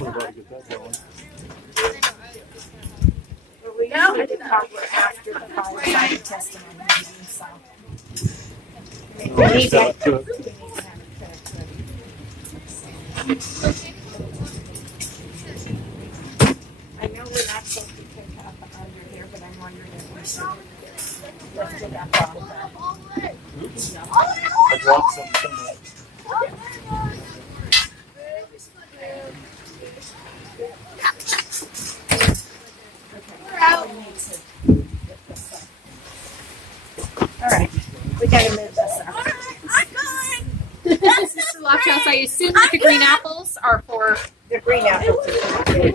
We usually do cobbler after the fire sign testimony meeting, so. We need to have it cooked ready. I know we're not supposed to pick up under here, but I'm wondering if we should lift it up on the. Oops. I dropped some somewhere. Alright, we gotta move this up. Mr. Lockhouse, I assume that the green apples are for. The green apples are pretty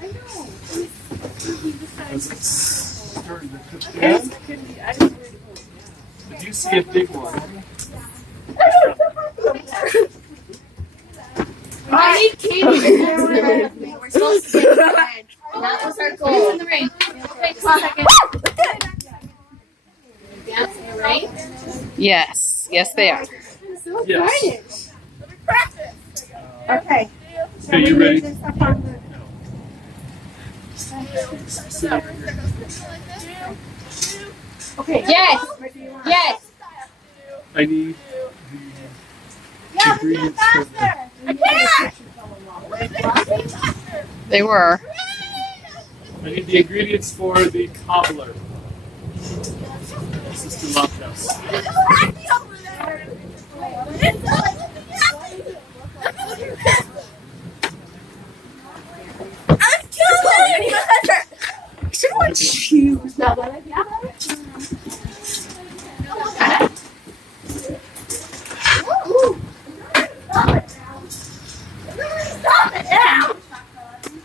big. As it's starting to cook down. Did you see a big one? I need candy. We're supposed to get the red. That was our goal. In the rain. Wait a second. Dance in the rain? Yes, yes they are. Yes. Okay. Are you ready? This up on the. Sit over here. Okay. Yes. Yes. I need the ingredients for the, They were. I need the ingredients for the cobbler. Sister Lockhouse.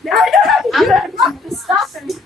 Now I don't have to do that. Stop it.